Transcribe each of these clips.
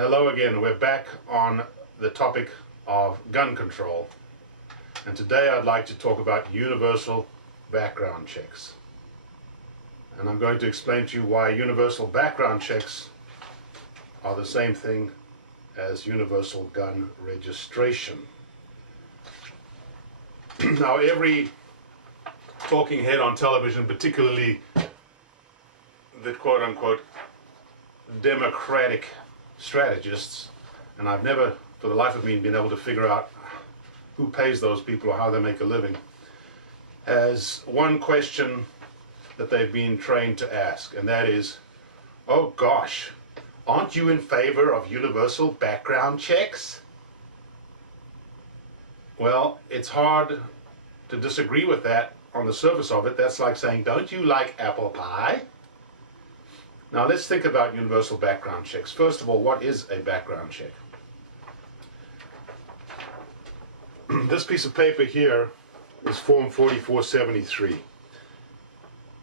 Hello again. We're back on the topic of gun control, and today I'd like to talk about universal background checks. And I'm going to explain to you why universal background checks are the same thing as universal gun registration. Now, every talking head on television, particularly the quote-unquote democratic strategists, and I've never for the life of me been able to figure out who pays those people or how they make a living, has one question that they've been trained to ask, and that is, oh gosh, aren't you in favor of universal background checks? Well, it's hard to disagree with that on the surface of it. That's like saying, don't you like apple pie? Now let's think about universal background checks. First of all, what is a background check? This piece of paper here is Form 4473.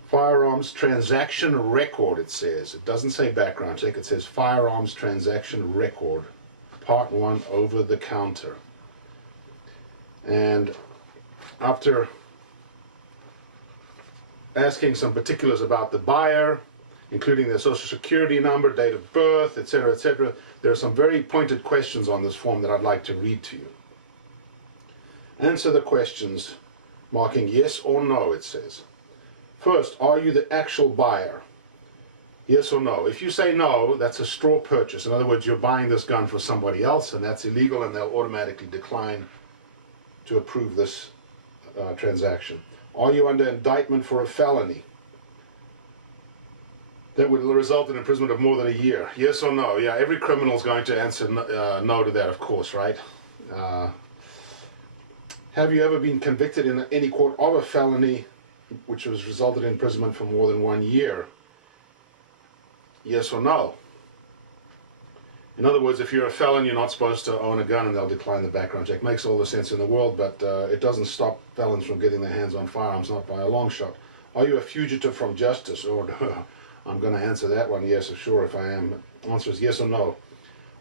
Firearms transaction record, it says. It doesn't say background check, it says firearms transaction record, Part 1, over the counter. And after asking some particulars about the buyer, including their social security number, date of birth, etc., there are some very pointed questions on this form that I'd like to read to you. Answer the questions marking yes or no, it says. First, are you the actual buyer? Yes or no. If you say no, that's a straw purchase. In other words, you're buying this gun for somebody else, and that's illegal, and they'll automatically decline to approve this transaction. Are you under indictment for a felony that would result in imprisonment of more than a year? Yes or no? Yeah, every criminal is going to answer no to that, of course, right? Have you ever been convicted in any court of a felony which has resulted in imprisonment for more than 1 year? Yes or no? In other words, if you're a felon, you're not supposed to own a gun, and they'll decline the background check. Makes all the sense in the world, but it doesn't stop felons from getting their hands on firearms, not by a long shot. Are you a fugitive from justice? Or I'm going to answer that one, yes, sure, if I am. Answer is yes or no.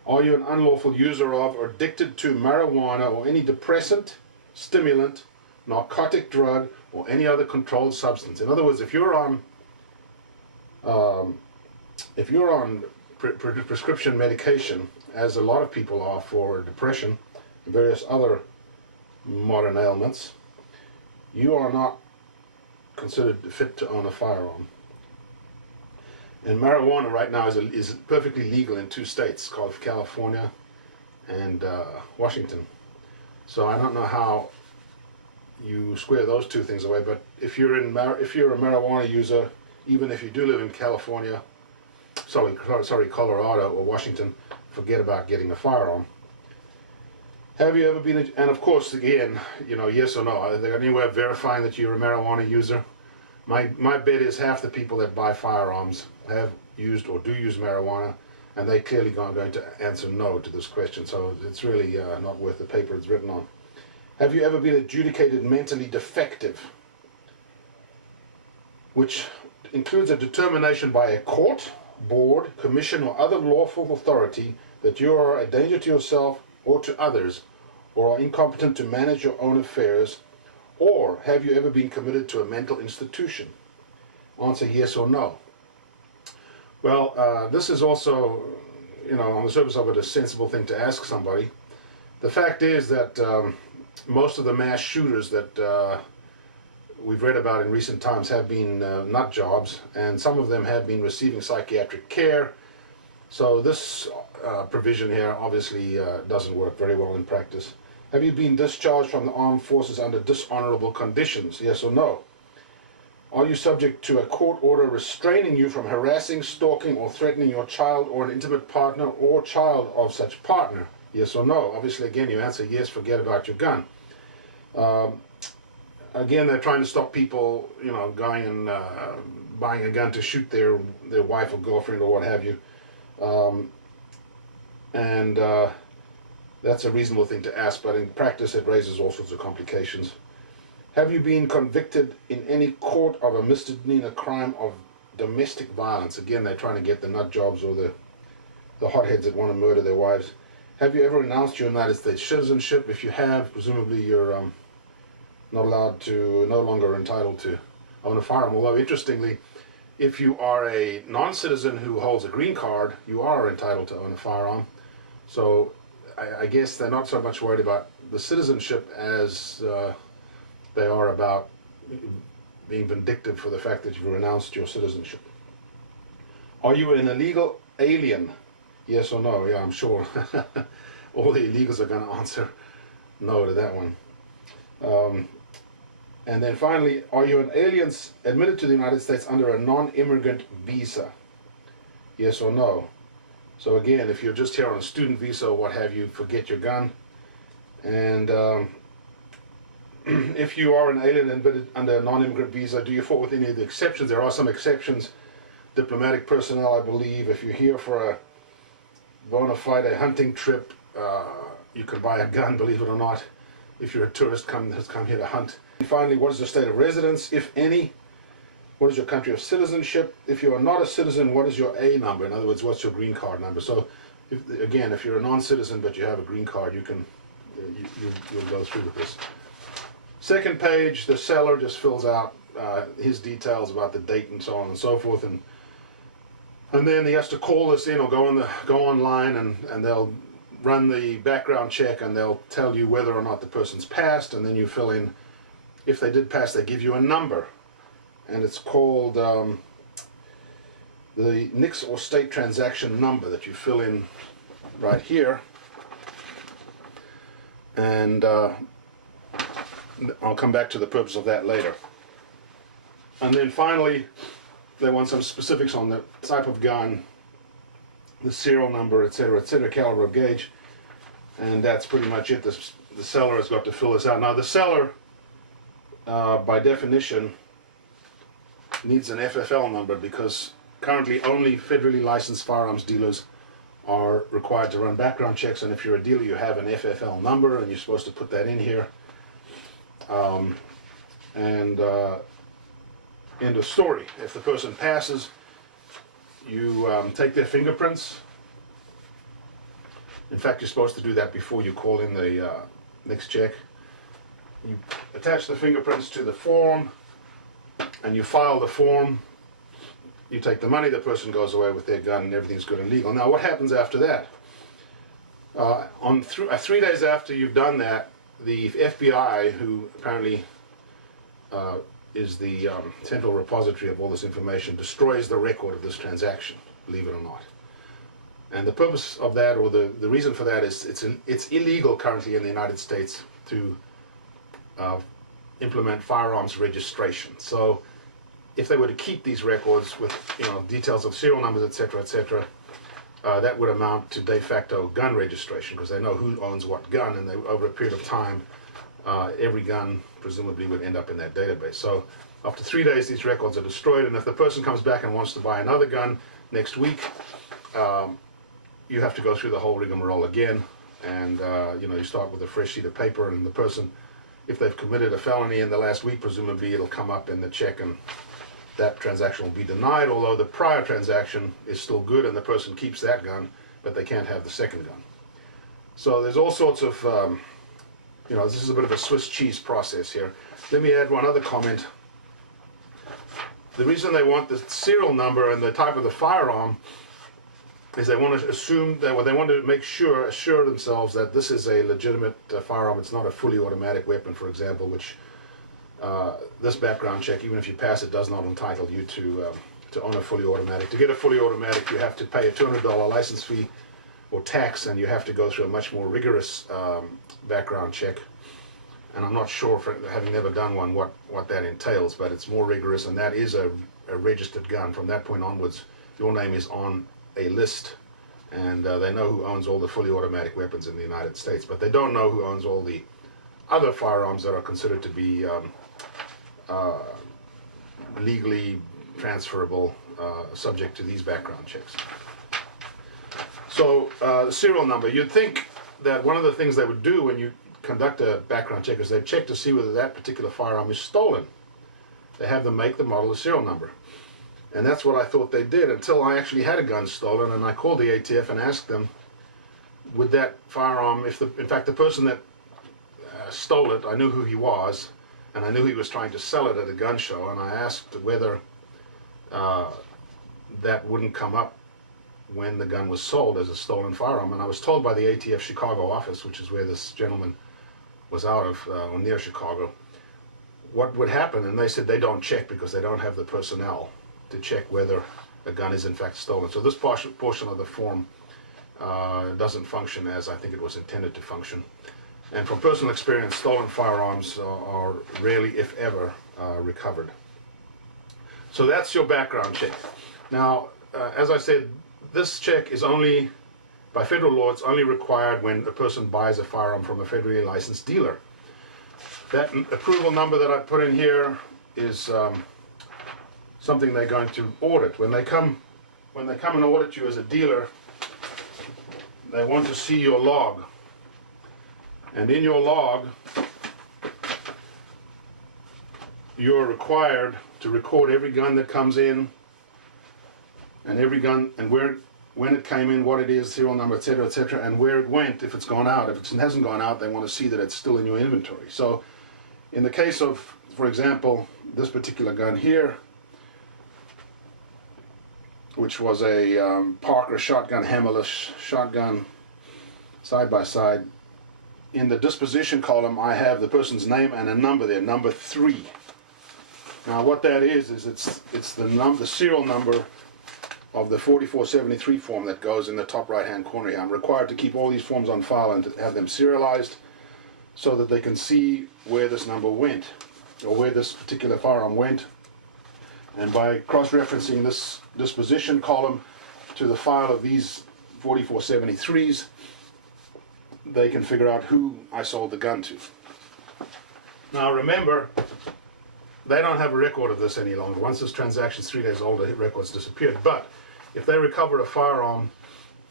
Are you an unlawful user of or addicted to marijuana or any depressant, stimulant, narcotic drug, or any other controlled substance? In other words, if you're on prescription medication, as a lot of people are for depression and various other modern ailments, you are not considered fit to own a firearm. And marijuana right now is perfectly legal in 2 states, called California and Washington. So I don't know how you square those 2 things away, but if you're a marijuana user, even if you do live in California, Colorado or Washington, forget about getting a firearm. Have you ever been, and of course, again, yes or no, are there any way of verifying that you're a marijuana user? My bet is half the people that buy firearms have used or do use marijuana, and they clearly are going to answer no to this question, so it's really not worth the paper it's written on. Have you ever been adjudicated mentally defective, which includes a determination by a court, board, commission, or other lawful authority that you are a danger to yourself or to others, or are incompetent to manage your own affairs? Or have you ever been committed to a mental institution? Answer yes or no. Well, this is also, on the surface of it, a sensible thing to ask somebody. The fact is that most of the mass shooters that we've read about in recent times have been nut jobs, and some of them have been receiving psychiatric care. So this provision here obviously doesn't work very well in practice. Have you been discharged from the armed forces under dishonorable conditions? Yes or no? Are you subject to a court order restraining you from harassing, stalking, or threatening your child or an intimate partner or child of such partner? Yes or no? Obviously, again, you answer yes, forget about your gun. Again, they're trying to stop people, going and buying a gun to shoot their wife or girlfriend or what have you. That's a reasonable thing to ask, but in practice it raises all sorts of complications. Have you been convicted in any court of a misdemeanor crime of domestic violence? Again, they're trying to get the nut jobs or the the hotheads that want to murder their wives. Have you ever renounced your United States citizenship? If you have, presumably you're not allowed to, no longer entitled to own a firearm. Although, interestingly, if you are a non-citizen who holds a green card, you are entitled to own a firearm. So I guess they're not so much worried about the citizenship as they are about being vindictive for the fact that you've renounced your citizenship. Are you an illegal alien? Yes or no? Yeah, I'm sure. All the illegals are going to answer no to that one. And then finally, are you an alien admitted to the United States under a non-immigrant visa? Yes or no? So again, if you're just here on a student visa or what have you, forget your gun. And if you are an alien admitted under a non-immigrant visa, do you fall with any of the exceptions? There are some exceptions. Diplomatic personnel, I believe. If you're here for a bona fide hunting trip, you can buy a gun, believe it or not, if you're a tourist who's come here to hunt. And finally, what is your state of residence, if any? What is your country of citizenship? If you are not a citizen, what is your A number? In other words, what's your green card number? So, if you're a non-citizen but you have a green card, you can you'll go through with this. Second page, the seller just fills out his details about the date and so on and so forth, and then he has to call us in or go online, and they'll run the background check, and they'll tell you whether or not the person's passed, and then you fill in. If they did pass, they give you a number, and it's called the NICS or state transaction number that you fill in right here. And I'll come back to the purpose of that later. And then finally, they want some specifics on the type of gun, the serial number, etc., caliber of gauge, and that's pretty much it. The seller has got to fill this out. Now, the seller, by definition, needs an FFL number because currently only federally licensed firearms dealers are required to run background checks, and if you're a dealer, you have an FFL number, and you're supposed to put that in here. End of story. If the person passes, you take their fingerprints. In fact, you're supposed to do that before you call in the next check. You attach the fingerprints to the form, and you file the form. You take the money, the person goes away with their gun, and everything's good and legal. Now, what happens after that? 3 days after you've done that, the FBI, who apparently is the central repository of all this information, destroys the record of this transaction, believe it or not. And the purpose of that, or the reason for that, is it's illegal currently in the United States to implement firearms registration. So if they were to keep these records with details of serial numbers, etc., that would amount to de facto gun registration, because they know who owns what gun, and over a period of time, every gun presumably would end up in that database. So after 3 days, these records are destroyed, and if the person comes back and wants to buy another gun next week, you have to go through the whole rigmarole again, and you start with a fresh sheet of paper, and the person, if they've committed a felony in the last week, presumably it'll come up in the check, and that transaction will be denied, although the prior transaction is still good and the person keeps that gun, but they can't have the second gun. So there's all sorts of, this is a bit of a Swiss cheese process here. Let me add one other comment. The reason they want the serial number and the type of the firearm is they want to assume that, they want to assure themselves that this is a legitimate firearm. It's not a fully automatic weapon, for example, which this background check, even if you pass it, does not entitle you to own a fully automatic. To get a fully automatic, you have to pay a $200 license fee or tax, and you have to go through a much more rigorous background check. And I'm not sure, having never done one, what that entails, but it's more rigorous, and that is a registered gun. From that point onwards, your name is on a list, and they know who owns all the fully automatic weapons in the United States, but they don't know who owns all the other firearms that are considered to be legally transferable, subject to these background checks. So the serial number, you'd think that one of the things they would do when you conduct a background check is they'd check to see whether that particular firearm is stolen. They have them make the model, the serial number. And that's what I thought they did until I actually had a gun stolen, and I called the ATF and asked them, would that firearm, in fact the person that stole it, I knew who he was, and I knew he was trying to sell it at a gun show, and I asked whether that wouldn't come up when the gun was sold as a stolen firearm. And I was told by the ATF Chicago office, which is where this gentleman was out of, or near Chicago, what would happen. And they said they don't check because they don't have the personnel to check whether a gun is in fact stolen. So this portion of the form doesn't function as I think it was intended to function. And from personal experience, stolen firearms are rarely, if ever, recovered. So that's your background check. Now, as I said, this check is only, by federal law, it's only required when a person buys a firearm from a federally licensed dealer. That approval number that I put in here is something they're going to audit. When they come and audit you as a dealer, they want to see your log. And in your log, you're required to record every gun that comes in, and every gun, and when it came in, what it is, serial number, etc., and where it went, if it's gone out. If it hasn't gone out, they want to see that it's still in your inventory. So in the case of, for example, this particular gun here, which was a Parker shotgun, hammerless shotgun, side by side, in the disposition column I have the person's name and a number there, number 3. Now what that is it's the serial number of the 4473 form that goes in the top right hand corner here. I'm required to keep all these forms on file and to have them serialized so that they can see where this number went, or where this particular firearm went. And by cross-referencing this disposition column to the file of these 4473s, they can figure out who I sold the gun to. Now remember, they don't have a record of this any longer. Once this transaction's 3 days old, the record's disappeared. But if they recover a firearm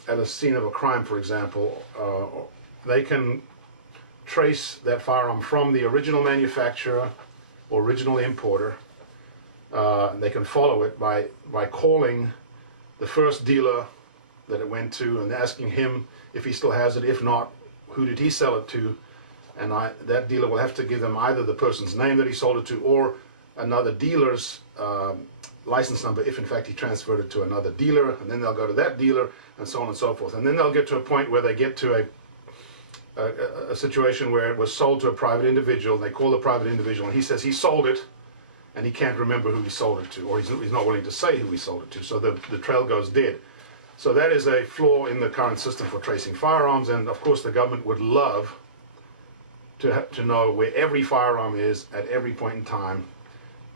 at a scene of a crime, for example, they can trace that firearm from the original manufacturer or original importer. They can follow it by calling the first dealer that it went to and asking him if he still has it. If not, who did he sell it to? And that dealer will have to give them either the person's name that he sold it to or another dealer's license number if in fact he transferred it to another dealer, and then they'll go to that dealer and so on and so forth. And then they'll get to a point where they get to a situation where it was sold to a private individual. They call the private individual and he says he sold it and he can't remember who he sold it to, or he's not willing to say who he sold it to, so the trail goes dead. So that is a flaw in the current system for tracing firearms, and of course the government would love to know where every firearm is at every point in time.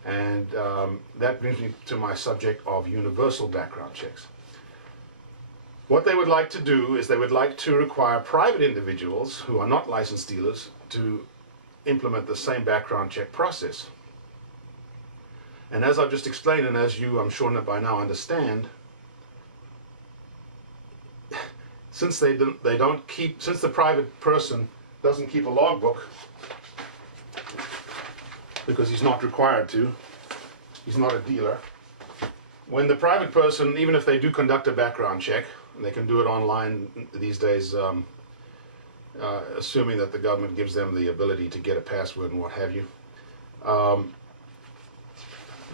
And that brings me to my subject of universal background checks. What they would like to do is they would like to require private individuals who are not licensed dealers to implement the same background check process. And as I've just explained, and as you, I'm sure, by now understand, since since the private person doesn't keep a logbook, because he's not required to, he's not a dealer. When the private person, even if they do conduct a background check, and they can do it online these days, assuming that the government gives them the ability to get a password and what have you,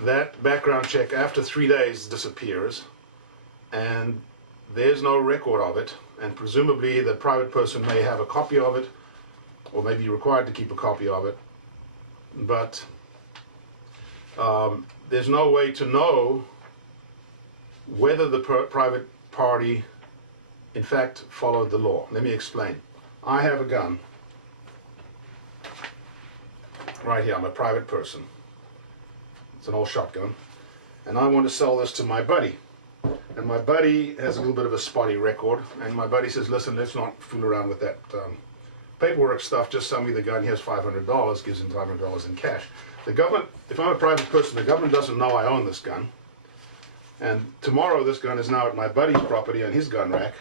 that background check after 3 days disappears, and there's no record of it, and presumably the private person may have a copy of it, or may be required to keep a copy of it, but there's no way to know whether the private party in fact followed the law. Let me explain. I have a gun right here. I'm a private person. It's an old shotgun, and I want to sell this to my buddy. And my buddy has a little bit of a spotty record, and my buddy says, listen, let's not fool around with that paperwork stuff, just sell me the gun, here's $500, gives him $500 in cash. The government, if I'm a private person, the government doesn't know I own this gun, and tomorrow this gun is now at my buddy's property on his gun rack,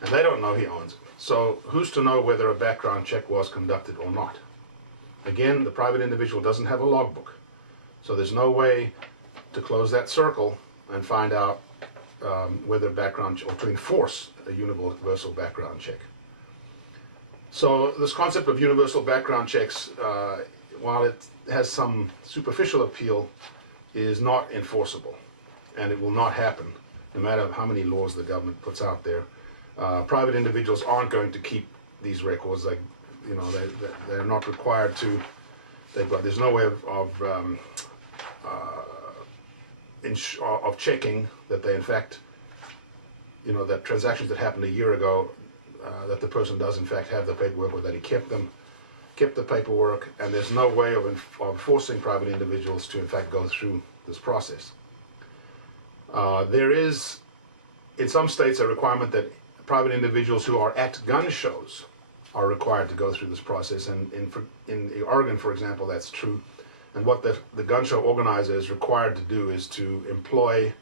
and they don't know he owns it. So who's to know whether a background check was conducted or not? Again, the private individual doesn't have a logbook, so there's no way to close that circle and find out whether background, or to enforce a universal background check. So this concept of universal background checks, while it has some superficial appeal, is not enforceable, and it will not happen, no matter how many laws the government puts out there. Private individuals aren't going to keep these records. Like, you know, they're not required to. There's no way of checking that they, in fact, you know, that transactions that happened a year ago, that the person does in fact have the paperwork, or that he kept the paperwork, and there's no way of forcing private individuals to in fact go through this process. There is, in some states, a requirement that private individuals who are at gun shows are required to go through this process, and in Oregon, for example, that's true. And what the gun show organizer is required to do is to employ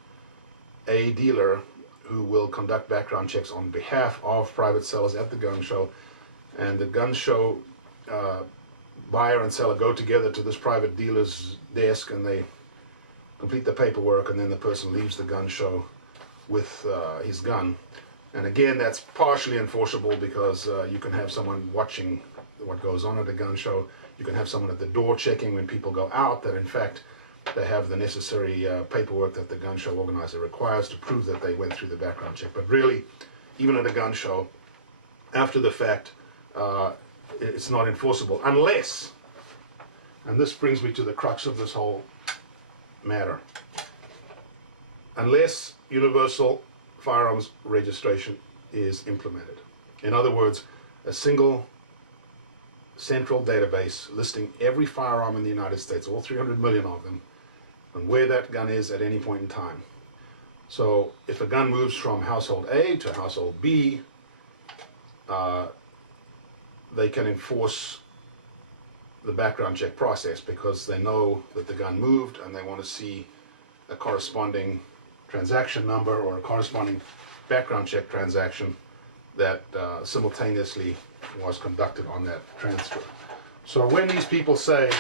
a dealer who will conduct background checks on behalf of private sellers at the gun show, and the gun show buyer and seller go together to this private dealer's desk, and they complete the paperwork, and then the person leaves the gun show with his gun. And again, that's partially enforceable because you can have someone watching what goes on at a gun show. You can have someone at the door checking when people go out that in fact they have the necessary paperwork that the gun show organizer requires to prove that they went through the background check. But really, even at a gun show, after the fact, it's not enforceable unless, and this brings me to the crux of this whole matter, unless universal firearms registration is implemented. In other words, a single central database listing every firearm in the United States, all 300 million of them, and where that gun is at any point in time. So if a gun moves from household A to household B, they can enforce the background check process because they know that the gun moved, and they want to see a corresponding transaction number or a corresponding background check transaction that simultaneously was conducted on that transfer. So when these people say,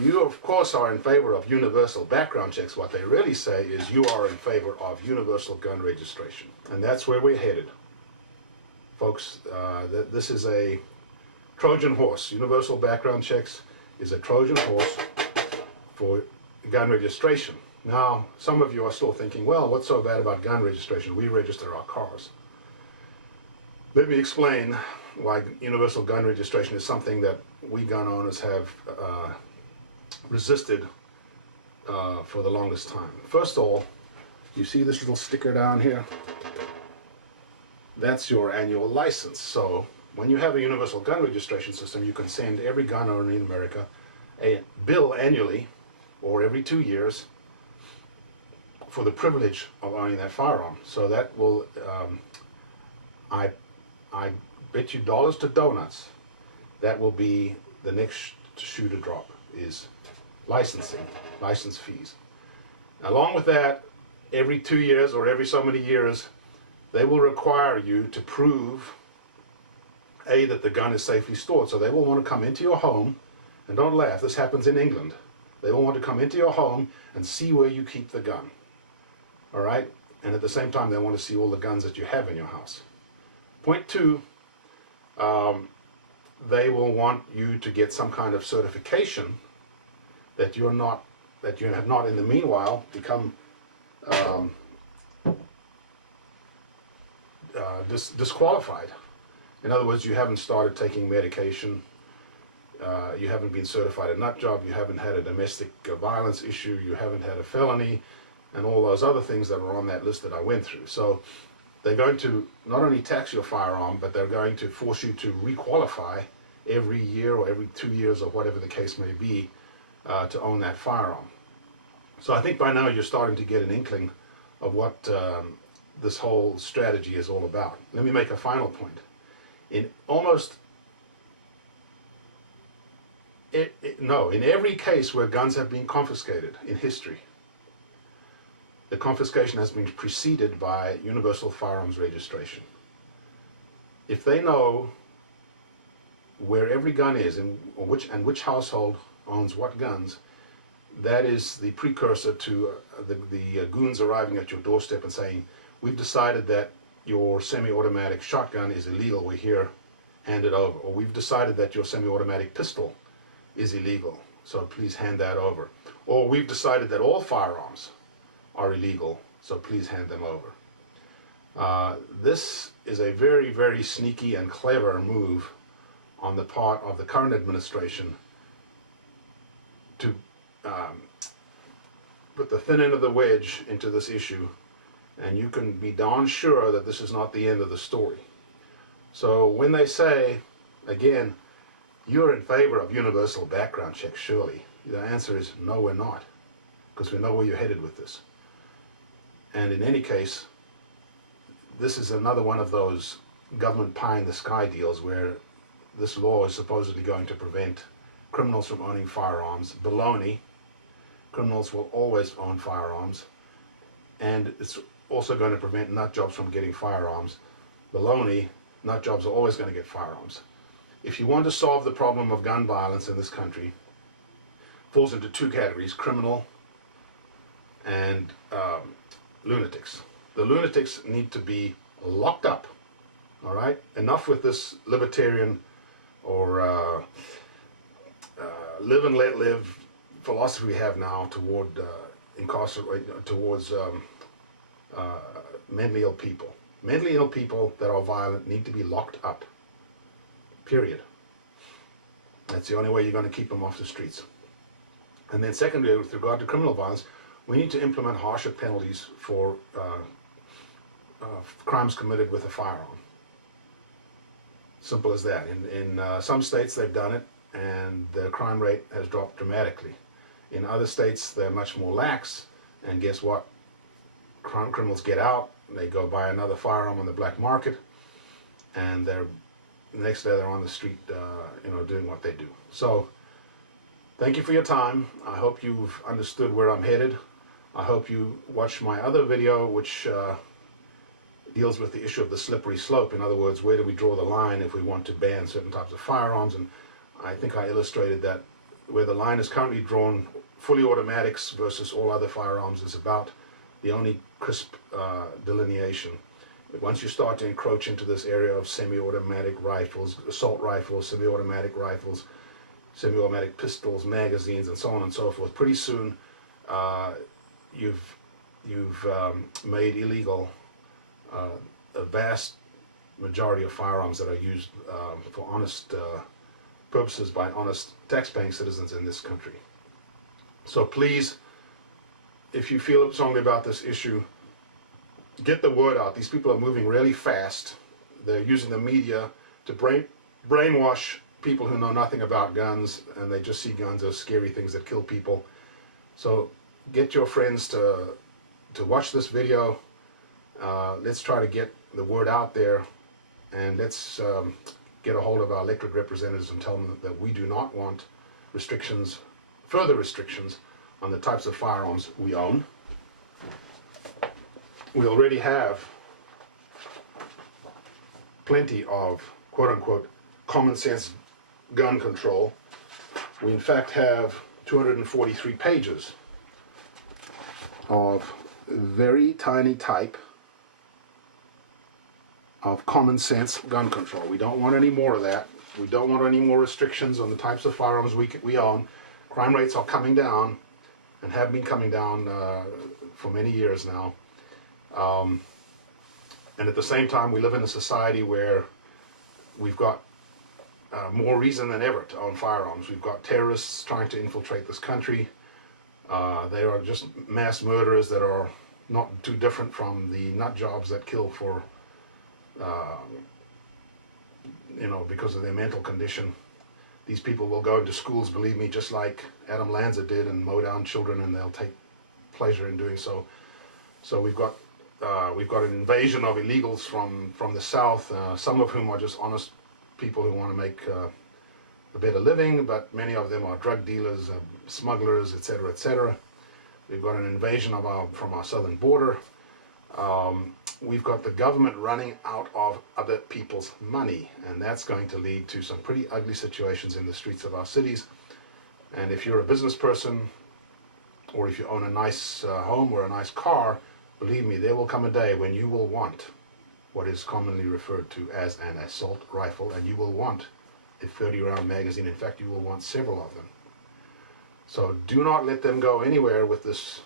you of course are in favor of universal background checks, what they really say is you are in favor of universal gun registration. And that's where we're headed. Folks, this is a Trojan horse. Universal background checks is a Trojan horse for gun registration. Now, some of you are still thinking, well, what's so bad about gun registration? We register our cars. Let me explain why universal gun registration is something that we gun owners have resisted for the longest time. First of all, you see this little sticker down here? That's your annual license. So when you have a universal gun registration system, you can send every gun owner in America a bill annually or every 2 years for the privilege of owning that firearm. So that will, I bet you dollars to donuts, that will be the next shoe to drop, is licensing, license fees. Along with that, every 2 years or every so many years, they will require you to prove, A, that the gun is safely stored. So they will want to come into your home, and don't laugh, this happens in England. They will want to come into your home and see where you keep the gun. All right? And at the same time, they want to see all the guns that you have in your house. Point two, they will want you to get some kind of certification that you have not in the meanwhile become disqualified. In other words, you haven't started taking medication, you haven't been certified a nut job, you haven't had a domestic violence issue, you haven't had a felony, and all those other things that are on that list that I went through. So they're going to not only tax your firearm, but they're going to force you to requalify every year or every 2 years or whatever the case may be to own that firearm. So I think by now you're starting to get an inkling of what this whole strategy is all about. Let me make a final point. In every case where guns have been confiscated in history, the confiscation has been preceded by universal firearms registration. If they know where every gun is and which household owns what guns, that is the precursor to the goons arriving at your doorstep and saying, we've decided that your semi-automatic shotgun is illegal, we're here, hand it over. Or we've decided that your semi-automatic pistol is illegal, so please hand that over. Or we've decided that all firearms are illegal, so please hand them over. This is a very, very sneaky and clever move on the part of the current administration to put the thin end of the wedge into this issue, and you can be darn sure that this is not the end of the story. So when they say, again, you're in favor of universal background checks, surely, the answer is no, we're not, because we know where you're headed with this. And in any case, this is another one of those government pie in the sky deals where this law is supposedly going to prevent criminals from owning firearms. Baloney. Criminals will always own firearms, and it's also going to prevent nut jobs from getting firearms. Baloney. Nut jobs are always going to get firearms. If you want to solve the problem of gun violence in this country, it falls into two categories: criminal and lunatics. The lunatics need to be locked up. All right, enough with this libertarian or live and let live philosophy we have now toward towards mentally ill people. Mentally ill people that are violent need to be locked up. Period. That's the only way you're going to keep them off the streets. And then secondly, with regard to criminal violence, we need to implement harsher penalties for crimes committed with a firearm. Simple as that. In some states they've done it, and the crime rate has dropped dramatically. In other states they're much more lax, and guess what? Criminals get out, they go buy another firearm on the black market, and the next day they're on the street, doing what they do. So, thank you for your time. I hope you've understood where I'm headed. I hope you watch my other video, which deals with the issue of the slippery slope. In other words, where do we draw the line if we want to ban certain types of firearms? And I think I illustrated that where the line is currently drawn, fully automatics versus all other firearms is about the only crisp delineation. Once you start to encroach into this area of semi-automatic rifles, assault rifles, semi-automatic rifles, semi-automatic pistols, magazines, and so on and so forth, pretty soon you've made illegal a vast majority of firearms that are used for honest purposes by honest tax-paying citizens in this country. So please, if you feel strongly about this issue, get the word out. These people are moving really fast. They're using the media to brainwash people who know nothing about guns, and they just see guns as scary things that kill people. So get your friends to watch this video. Let's try to get the word out there, and let's get a hold of our elected representatives and tell them that we do not want restrictions, further restrictions on the types of firearms we own. We already have plenty of quote-unquote common sense gun control. We in fact have 243 pages of very tiny type of common sense gun control. We don't want any more of that. We don't want any more restrictions on the types of firearms we own. Crime rates are coming down and have been coming down for many years now. And at the same time, we live in a society where we've got more reason than ever to own firearms. We've got terrorists trying to infiltrate this country. They are just mass murderers that are not too different from the nut jobs that kill for, because of their mental condition. These people will go into schools, believe me, just like Adam Lanza did, and mow down children, and they'll take pleasure in doing so. So we've got an invasion of illegals from the south, some of whom are just honest people who want to make a better living, but many of them are drug dealers, smugglers, etc., etc. We've got an invasion from our southern border. We've got the government running out of other people's money, and that's going to lead to some pretty ugly situations in the streets of our cities. And if you're a business person, or if you own a nice home or a nice car, believe me, there will come a day when you will want what is commonly referred to as an assault rifle, and you will want a 30-round magazine. In fact, you will want several of them. So do not let them go anywhere with this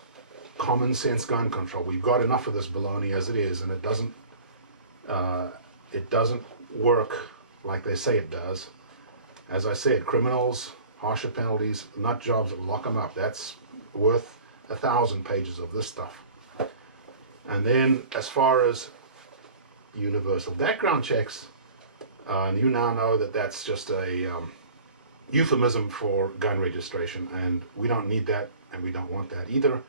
common sense gun control. We've got enough of this baloney as it is, and it doesn't work like they say it does. As I said, criminals, harsher penalties, nut jobs, lock them up. That's worth 1,000 pages of this stuff. And then as far as universal background checks, you now know that that's just a euphemism for gun registration, and we don't need that, and we don't want that either,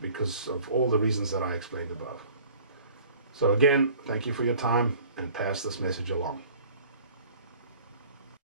because of all the reasons that I explained above. So again, thank you for your time, and pass this message along.